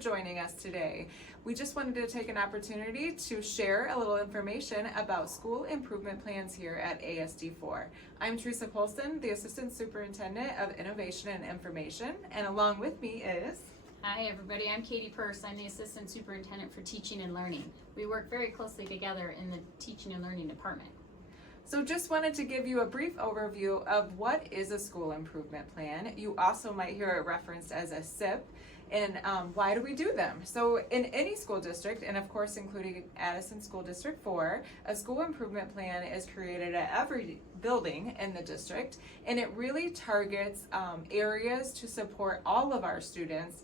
joining us today. We just wanted to take an opportunity to share a little information about school improvement plans here at ASD4. I'm Teresa Polson, the Assistant Superintendent of Innovation and Information, and along with me is... Hi everybody, I'm Katie Purse. I'm the Assistant Superintendent for Teaching and Learning. We work very closely together in the Teaching and Learning Department. So just wanted to give you a brief overview of what is a school improvement plan. You also might hear it referenced as a SIP, and why do we do them? So in any school district, and of course including Addison School District 4, a school improvement plan is created at every building in the district, and it really targets areas to support all of our students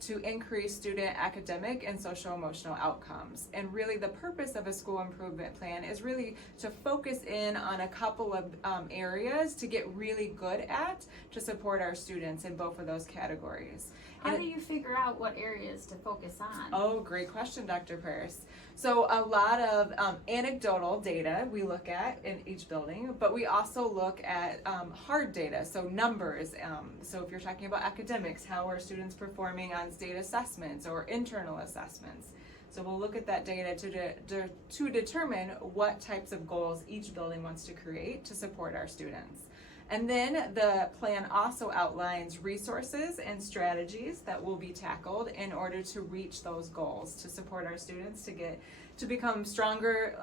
to increase student academic and social emotional outcomes. And really the purpose of a school improvement plan is really to focus in on a couple of areas to get really good at to support our students in both of those categories. How do you figure out what areas to focus on? Oh, great question, Dr. Purse. So a lot of anecdotal data we look at in each building, but we also look at hard data, so numbers. So if you're talking about academics, how are students performing on state assessments or internal assessments? So we'll look at that data to determine what types of goals each building wants to create to support our students. And then the plan also outlines resources and strategies that will be tackled in order to reach those goals to support our students to become stronger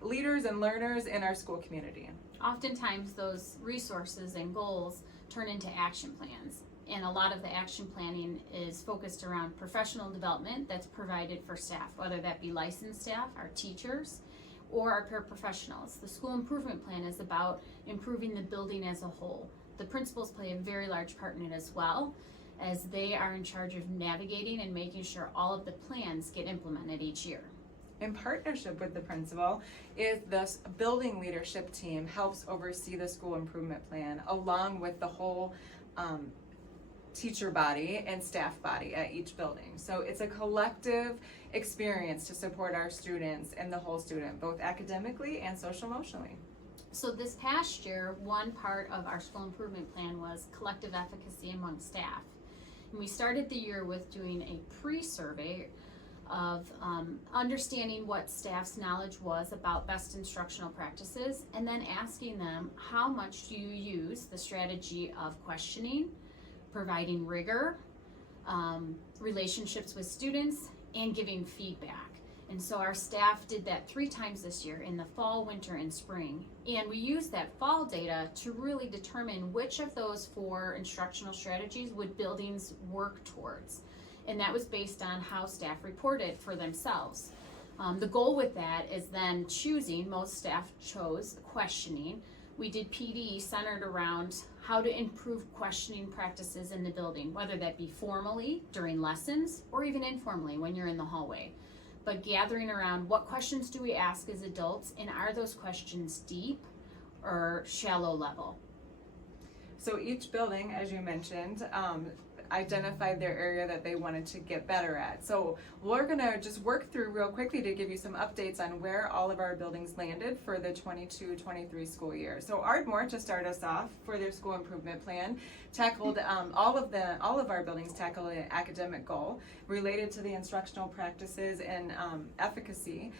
leaders and learners in our school community. Oftentimes those resources and goals turn into action plans. And a lot of the action planning is focused around professional development that's provided for staff, whether that be licensed staff, our teachers, or our paraprofessionals. The school improvement plan is about improving the building as a whole. The principals play a very large part in it as well, as they are in charge of navigating and making sure all of the plans get implemented each year. In partnership with the principal, is the building leadership team helps oversee the school improvement plan along with the whole teacher body and staff body at each building. So it's a collective experience to support our students and the whole student, both academically and social emotionally. So this past year, one part of our school improvement plan was collective efficacy among staff. And we started the year with doing a pre-survey of understanding what staff's knowledge was about best instructional practices, and then asking them, how much do you use the strategy of questioning, providing rigor, relationships with students, and giving feedback. And so our staff did that 3 times this year, in the fall, winter, and spring. And we used that fall data to really determine which of those 4 instructional strategies would buildings work towards. And that was based on how staff reported for themselves. The goal with that is then choosing, most staff chose questioning. We did PD centered around how to improve questioning practices in the building, whether that be formally during lessons or even informally when you're in the hallway. But gathering around, what questions do we ask as adults, and are those questions deep or shallow level? So each building, as you mentioned, identified their area that they wanted to get better at. So we're gonna just work through real quickly to give you some updates on where all of our buildings landed for the 22-23 school year. So Ardmore, to start us off for their school improvement plan, tackled all of our buildings tackled an academic goal related to the instructional practices and efficacy.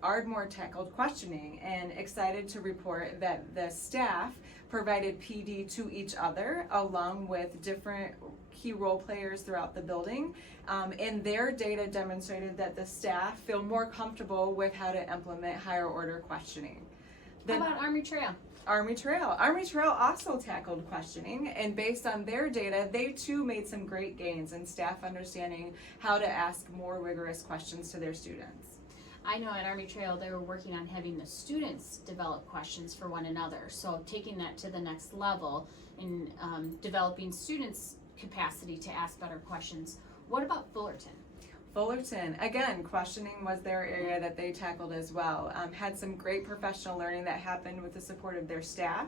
Ardmore tackled questioning, and excited to report that the staff provided PD to each other along with different key role players throughout the building, and their data demonstrated that the staff feel more comfortable with how to implement higher order questioning. How about Army Trail? Army Trail also tackled questioning, and based on their data, they too made some great gains in staff understanding how to ask more rigorous questions to their students. I know at Army Trail they were working on having the students develop questions for one another, so taking that to the next level and developing students' capacity to ask better questions. What about Fullerton? Fullerton, again, questioning was their area that they tackled as well. Had some great professional learning that happened with the support of their staff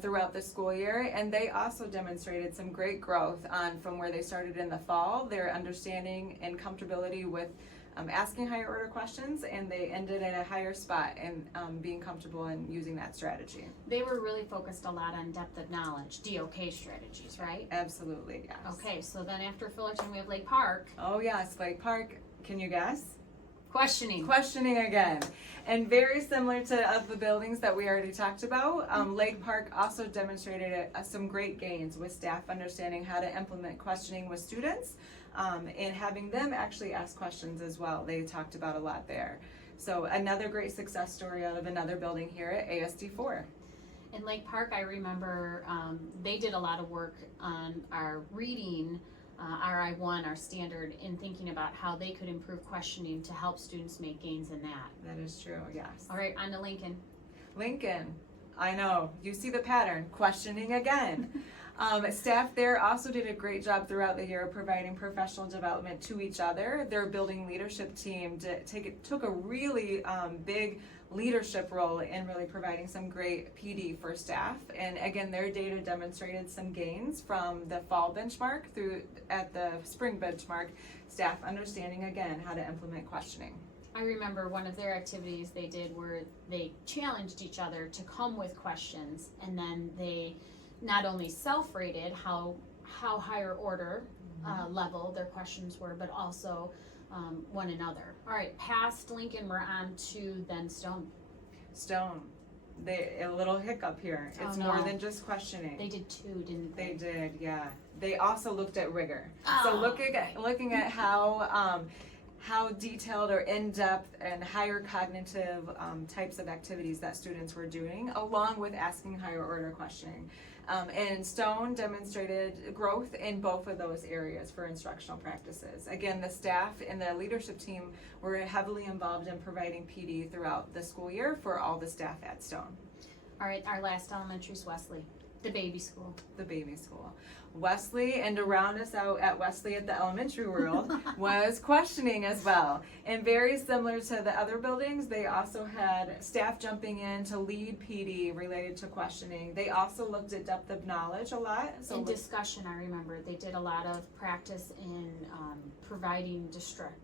throughout the school year, and they also demonstrated some great growth from where they started in the fall, their understanding and comfortability with asking higher order questions, and they ended at a higher spot and being comfortable in using that strategy. They were really focused a lot on depth of knowledge, DOK strategies, right? Absolutely, yes. Okay, so then after Fullerton, we have Lake Park. Oh yes, Lake Park, can you guess? Questioning. Questioning again. And very similar to of the buildings that we already talked about, Lake Park also demonstrated some great gains with staff understanding how to implement questioning with students, and having them actually ask questions as well. They talked about a lot there. So another great success story out of another building here at ASD4. In Lake Park, I remember they did a lot of work on our reading, RI1, our standard, in thinking about how they could improve questioning to help students make gains in that. That is true, yes. All right, on to Lincoln. Lincoln, I know, you see the pattern, questioning again. Staff there also did a great job throughout the year providing professional development to each other. Their building leadership team took a really big leadership role in really providing some great PD for staff. And again, their data demonstrated some gains from the fall benchmark through at the spring benchmark, staff understanding again how to implement questioning. I remember one of their activities they did where they challenged each other to come with questions, and then they not only self-rated how higher order level their questions were, but also one another. All right, past Lincoln, we're on to then Stone. Stone, a little hiccup here. It's no. more than just questioning. They did two, didn't they? They did, yeah. They also looked at rigor. Oh. So looking at how detailed or in-depth and higher cognitive types of activities that students were doing, along with asking higher order questioning. And Stone demonstrated growth in both of those areas for instructional practices. Again, the staff and the leadership team were heavily involved in providing PD throughout the school year for all the staff at Stone. All right, our last elementary is Wesley, the baby school. The baby school. Wesley, and to round us out at Wesley at the elementary world, was questioning as well. And very similar to the other buildings, they also had staff jumping in to lead PD related to questioning. They also looked at depth of knowledge a lot. So in discussion, I remember they did a lot of practice in providing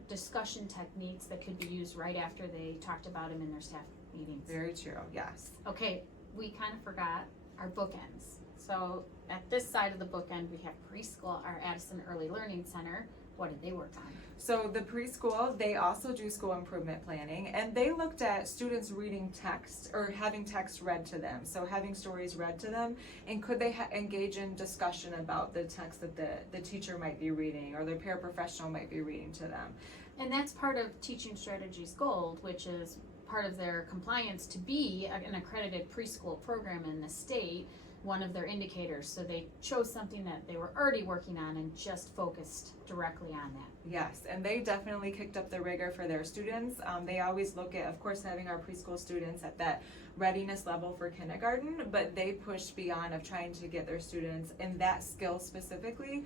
discussion techniques that could be used right after they talked about them in their staff meetings. Very true, yes. Okay, we kind of forgot our bookends. So at this side of the bookend, we have preschool, our Addison Early Learning Center. What did they work on? So the preschool, they also do school improvement planning, and they looked at students reading text or having text read to them. So having stories read to them, and could they engage in discussion about the text that the teacher might be reading or their paraprofessional might be reading to them. And that's part of Teaching Strategies Gold, which is part of their compliance to be an accredited preschool program in the state, one of their indicators. So they chose something that they were already working on and just focused directly on that. Yes, and they definitely kicked up the rigor for their students. They always look at, of course, having our preschool students at that readiness level for kindergarten, but they pushed beyond of trying to get their students in that skill specifically,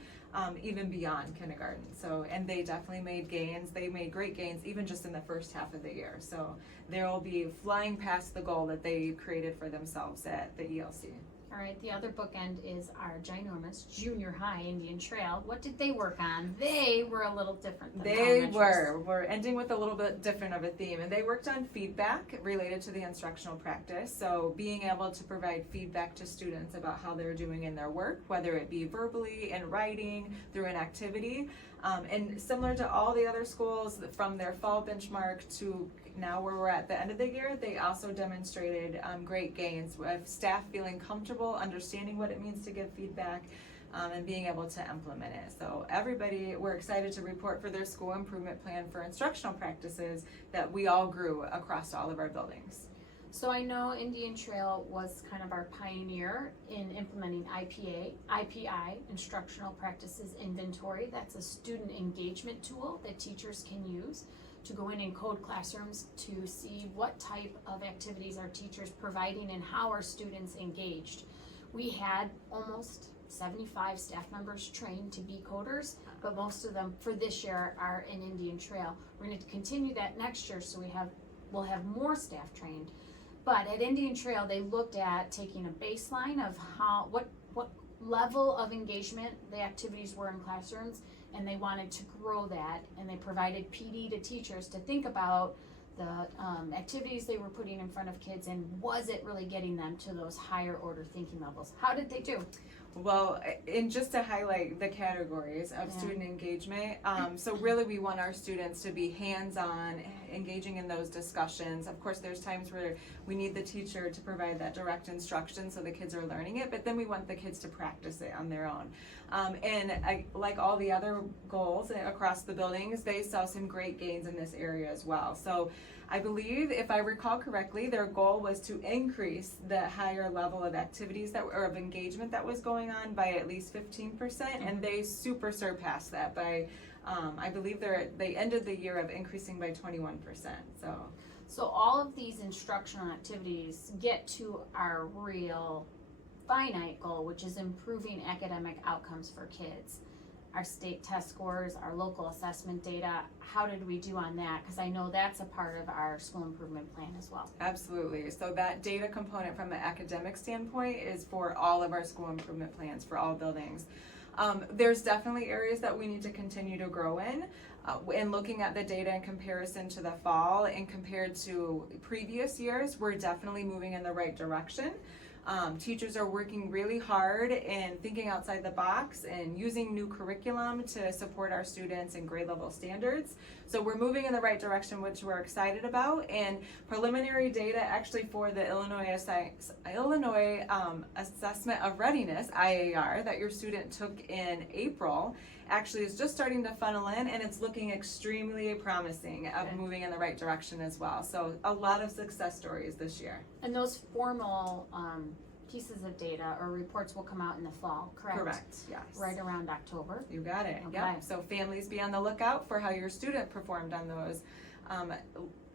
even beyond kindergarten. So, and they definitely made gains. They made great gains even just in the first half of the year. So they will be flying past the goal that they created for themselves at the ELC. All right, the other bookend is our ginormous junior high Indian Trail. What did they work on? They were a little different than They were. We're ending with a little bit different of a theme, and they worked on feedback related to the instructional practice. So being able to provide feedback to students about how they're doing in their work, whether it be verbally, in writing, through an activity. And similar to all the other schools, from their fall benchmark to now where we're at the end of the year, they also demonstrated great gains with staff feeling comfortable, understanding what it means to give feedback, and being able to implement it. So everybody, we're excited to report for their school improvement plan for instructional practices that we all grew across all of our buildings. So I know Indian Trail was kind of our pioneer in implementing IPI, Instructional Practices Inventory. That's a student engagement tool that teachers can use to go in and code classrooms to see what type of activities are teachers providing and how are students engaged. We had almost 75 staff members trained to be coders, but most of them for this year are in Indian Trail. We're going to continue that next year, so we'll have more staff trained. But at Indian Trail, they looked at taking a baseline of what level of engagement the activities were in classrooms, and they wanted to grow that, and they provided PD to teachers to think about the activities they were putting in front of kids, and was it really getting them to those higher order thinking levels? How did they do? Well, and just to highlight the categories of student engagement, so really we want our students to be hands-on, engaging in those discussions. Of course, there's times where we need the teacher to provide that direct instruction so the kids are learning it, but then we want the kids to practice it on their own. Like all the other goals across the buildings, they saw some great gains in this area as well. So I believe, if I recall correctly, their goal was to increase the higher level of activities or of engagement that was going on by at least 15%, and they super surpassed that by, I believe they ended the year of increasing by 21%. So all of these instructional activities get to our real finite goal, which is improving academic outcomes for kids. Our state test scores, our local assessment data, how did we do on that? Because I know that's a part of our school improvement plan as well. Absolutely. So that data component from an academic standpoint is for all of our school improvement plans for all buildings. There's definitely areas that we need to continue to grow in. And looking at the data in comparison to the fall and compared to previous years, we're definitely moving in the right direction. Teachers are working really hard and thinking outside the box and using new curriculum to support our students in grade level standards. So we're moving in the right direction, which we're excited about. And preliminary data actually for the Illinois Assessment of Readiness, IAR, that your student took in April actually is just starting to funnel in, and it's looking extremely promising of moving in the right direction as well. So a lot of success stories this year. And those formal pieces of data or reports will come out in the fall, correct? Correct, yes. Right around October? You got it, Okay. yep. So families be on the lookout for how your student performed on those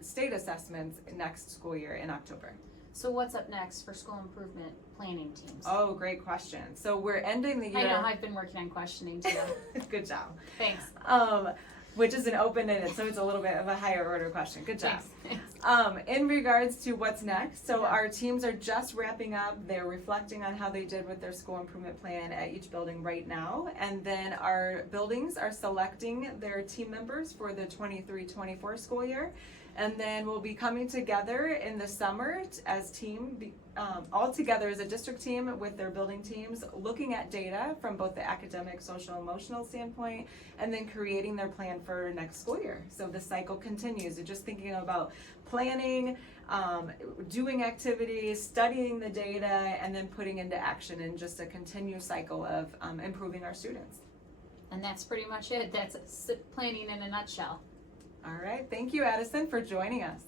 state assessments next school year in October. So what's up next for school improvement planning teams? Oh, great question. So we're ending the year. I know, I've been working on questioning too. Good job. Thanks. Which is an open-ended, so it's a little bit of a higher order question. Good job. Thanks. In regards to what's next, so our teams are just wrapping up. They're reflecting on how they did with their school improvement plan at each building right now. And then our buildings are selecting their team members for the 23-24 school year. And then we'll be coming together in the summer as all together as a district team with their building teams, looking at data from both the academic, social, emotional standpoint, and then creating their plan for next school year. So the cycle continues. You're just thinking about planning, doing activities, studying the data, and then putting into action in just a continuous cycle of improving our students. And that's pretty much it. That's planning in a nutshell. All right. Thank you, Addison, for joining us.